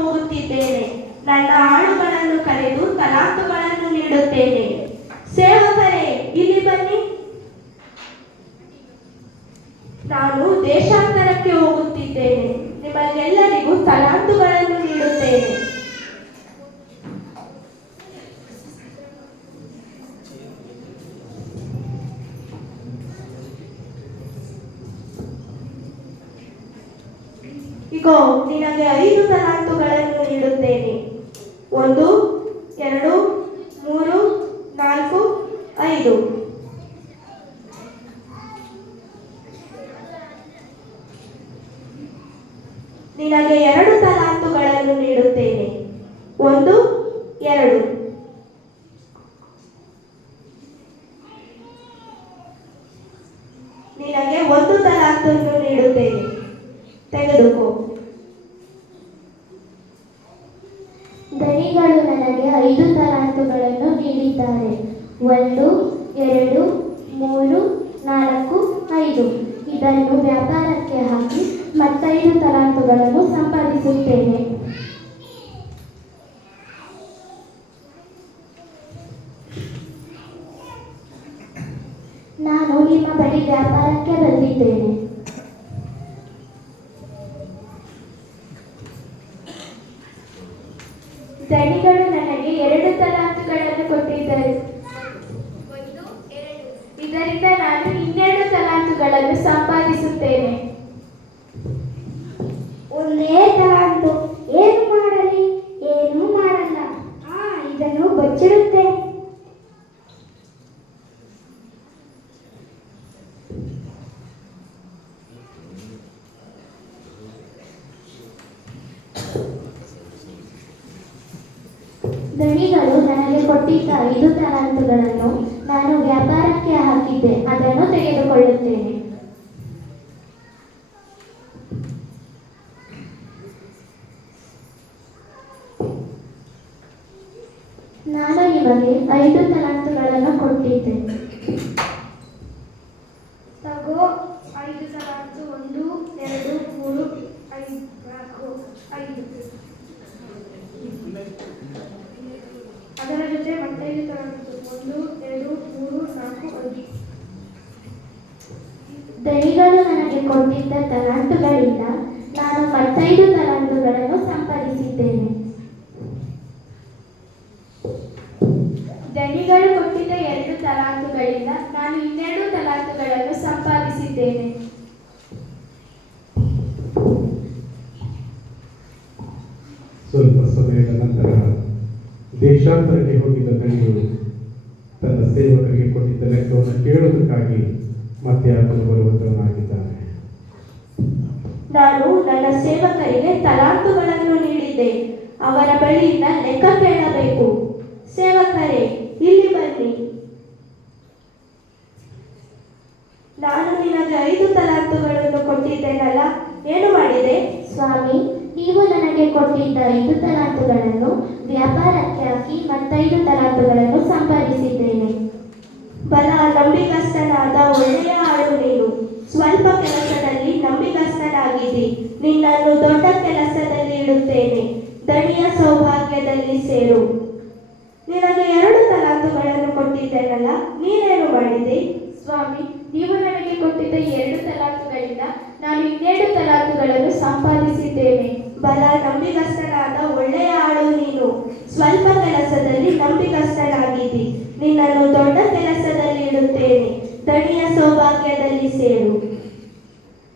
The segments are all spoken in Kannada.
ಹೋಗುತ್ತಿದ್ದೇನೆ. ನನ್ನ ಆಳುಗಳನ್ನು ಕರೆದು ತಲಾಂತುಗಳನ್ನು ನೀಡುತ್ತೇನೆ. ಸೇವಕರೇ, ಇಲ್ಲಿ ಬನ್ನಿ. ನಾನು ದೇಶಾಂತರಕ್ಕೆ ಹೋಗುತ್ತಿದ್ದೇನೆ. ನಿಮಗೆಲ್ಲರಿಗೂ ತಲಾಂತುಗಳನ್ನು ನೀಡುತ್ತೇನೆ. ಇಗೋ, ನಿನಗೆ 5 ತಲಾಂತುಗಳನ್ನು ನೀಡುತ್ತೇನೆ. 1, 2, 3, 4, 5. ನಿನಗೆ 2 ತಲಾಂತುಗಳನ್ನು ನೀಡುತ್ತೇನೆ. 1, 2. ನಿನಗೆ 1 ತಲಾಂತನ್ನು ನೀಡುತ್ತೇನೆ. ತೆಗೆದುಕೋ. ದಣಿಗಳು ನನಗೆ 5 ತಲಾಂತುಗಳನ್ನು ನೀಡಿದ್ದಾರೆ. 1, 2, 3, 4, 5. ಇದನ್ನು ವ್ಯಾಪಾರಕ್ಕೆ ಹಾಕಿ ಮತ್ತೈದು ತಲಾಂತುಗಳನ್ನು ಸಂಪಾದಿಸುತ್ತೇನೆ. ನಾನು ನಿಮ್ಮ ಬಳಿ ವ್ಯಾಪಾರಕ್ಕೆ ಬಂದಿದ್ದೇನೆ. ದಣಿಗಳು ನನಗೆ 2 ತಲಾಂತುಗಳನ್ನು ಕೊಟ್ಟಿದ್ದಾರೆ. ಇದರಿಂದ ನಾನು 12 ತಲಾಂತುಗಳನ್ನು ಸಂಪಾದಿಸುತ್ತೇನೆ. ಒಂದೇ ತಲಾಂತು. ಏನು ಮಾಡಲಿ? ಏನೂ ಮಾಡಲ್ಲ. ಇದನ್ನು ಬಚ್ಚಿಡುತ್ತೆ. ದಣಿಗಳು ನನಗೆ ಕೊಟ್ಟಿದ್ದ 5 ತಲಾಂತುಗಳನ್ನು ನಾನು ವ್ಯಾಪಾರಕ್ಕೆ ಹಾಕಿದ್ದೆ. ಅದನ್ನು ತೆಗೆದುಕೊಳ್ಳುತ್ತೇನೆ. ನಾನು ನಿಮಗೆ 5 ತಲಾಂತುಗಳನ್ನು ಕೊಟ್ಟಿದ್ದೆ. ತಗೋ 5 ತಲಾಂತು. 1, 2, 3, 5, 4, 5. ಅದರ ಜೊತೆ ಮತ್ತೈದು ತಲಾಂತು. 1, 2, 3, 4, 5. ದಣಿಗಳು ನನಗೆ ಕೊಟ್ಟಿದ್ದ ತಲಾಂತುಗಳಿಂದ ನಾನು ಮತ್ತೈದು ತಲಾಂತುಗಳನ್ನು ಸಂಪಾದಿಸಿದ್ದೇನೆ. ದಣಿಗಳು ಕೊಟ್ಟಿದ್ದ 2 ತಲಾಂತುಗಳಿಂದ ನಾನು 12 ತಲಾಂತುಗಳನ್ನು ಸಂಪಾದಿಸಿದ್ದೇನೆ. ಸ್ವಲ್ಪ ಸಮಯದ ನಂತರ ದೇಶಾಂತರಕ್ಕೆ ಹೋಗಿದ್ದ ದಣಿಗಳು ತನ್ನ ಸೇವಕರಿಗೆ ಕೊಟ್ಟಿದ್ದ ಲೆಕ್ಕವನ್ನು ಕೇಳುವುದಕ್ಕಾಗಿ ಮತ್ತೆ ಆತನು ಬರುವಂತವನಾಗಿದ್ದಾನೆ. ನಾನು ನನ್ನ ಸೇವಕರಿಗೆ ತಲಾಂತುಗಳನ್ನು ನೀಡಿದ್ದೆ. ಅವರ ಬಳಿಯಿಂದ ಲೆಕ್ಕ ಕೇಳಬೇಕು. ಸೇವಕರೇ, ಇಲ್ಲಿ ಬನ್ನಿ. ನಾನು ನಿನಗೆ 5 ತಲಾಂತುಗಳನ್ನು ಕೊಟ್ಟಿದ್ದೇನಲ್ಲ, ಏನು ಮಾಡಿದೆ? ಸ್ವಾಮಿ, ನೀವು ನನಗೆ ಕೊಟ್ಟಿದ್ದ 5 ತಲಾಂತುಗಳನ್ನು ವ್ಯಾಪಾರಕ್ಕೆ ಹಾಕಿ ಮತ್ತೈದು ತಲಾಂತುಗಳನ್ನು ಸಂಪಾದಿಸಿದ್ದೇನೆ. ಬಲ ನಂಬಿಗಸ್ತನಾದ ಒಳ್ಳೆಯ ಆಳು ನೀನು. ಸ್ವಲ್ಪ ಕೆಲಸದಲ್ಲಿ ನಂಬಿಗಸ್ತನಾಗಿದ್ದಿ. ನಿನ್ನನ್ನು ದೊಡ್ಡ ಕೆಲಸದಲ್ಲಿ ಇಡುತ್ತೇನೆ. ದಣಿಯ ಸೌಭಾಗ್ಯದಲ್ಲಿ ಸೇರು. ನಿನಗೆ 2 ತಲಾಂತುಗಳನ್ನು ಕೊಟ್ಟಿದ್ದೇನಲ್ಲ, ನೀನೇನು ಮಾಡಿದೆ? ಸ್ವಾಮಿ, ನೀವು ನನಗೆ ಕೊಟ್ಟಿದ್ದ 2 ತಲಾಂತುಗಳಿಂದ ನಾನು 12 ತಲಾಂತುಗಳನ್ನು ಸಂಪಾದಿಸಿದ್ದೇನೆ. ಬಲ ನಂಬಿಗಸ್ತನಾದ ಒಳ್ಳೆಯ ಆಳು ನೀನು. ಸ್ವಲ್ಪ ಕೆಲಸದಲ್ಲಿ ನಂಬಿಗಸ್ತನಾಗಿದ್ದಿ. ನಿನ್ನನ್ನು ದೊಡ್ಡ ಕೆಲಸದಲ್ಲಿ ಇಡುತ್ತೇನೆ. ದಣಿಯ ಸೌಭಾಗ್ಯದಲ್ಲಿ ಸೇರು.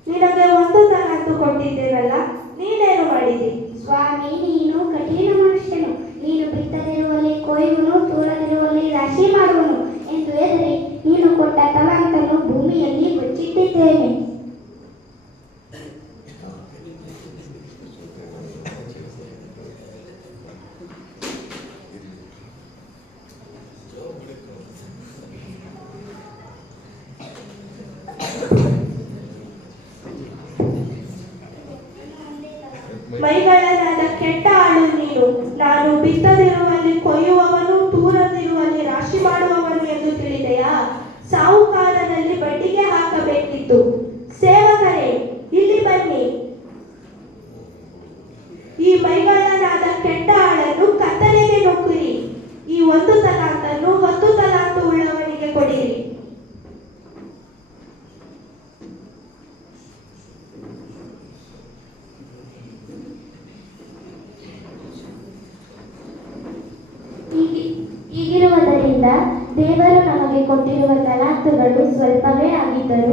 ನಿನಗೆ 1 ತಲಾಂತು ಕೊಟ್ಟಿದ್ದೇನಲ್ಲ, ನೀನೇನು ಮಾಡಿದೆ? ಸ್ವಾಮಿ, ನೀನು ಕಠಿಣ ಮನುಷ್ಯನು. ನೀನು ಬಿತ್ತದಿರುವಲ್ಲಿ ಕೊಯ್ಯುವನು, ತೂರದಿರುವಲ್ಲಿ ರಾಶಿ ಮಾಡುವನು ಎಂದು ಹೆದರಿ ನೀನು ಕೊಟ್ಟ ತಲಾಂತನ್ನು ಭೂಮಿಯಲ್ಲಿ ಬಚ್ಚಿಟ್ಟಿದ್ದೇನೆ. ಮೈಗಳನಾದ ಕೆಟ್ಟ ಆಳು ನೀನು. ನಾನು ಬಿತ್ತದಿರುವಲ್ಲಿ ಕೊಯ್ಯುವವನು, ತೂರದಿರುವಲ್ಲಿ ರಾಶಿ ಮಾಡುವವನು ಎಂದು ತಿಳಿದೆಯಾ? ಸಾಹುಕಾರನಲ್ಲಿ ಬಡ್ಡಿಗೆ ಹಾಕಬೇಕಿತ್ತು. ಸೇವಕರೇ, ಇಲ್ಲಿ ಬನ್ನಿ. ಈ ಮೈಗಳನಾದ ಕೆಟ್ಟ ಆಳನ್ನು ಕತ್ತಲೆಗೆ ನೊಕ್ಕಿರಿ. ಈ 1 ತಲಾಂತನ್ನು 10 ತಲಾಂತು ಉಳ್ಳವನಿಗೆ ಕೊಡಿರಿ. ಹೀಗಿರುವುದರಿಂದ ದೇವರು ನಮಗೆ ಕೊಟ್ಟಿರುವ ತಲಾಂತುಗಳು ಸ್ವಲ್ಪವೇ ಆಗಿದ್ದರೂ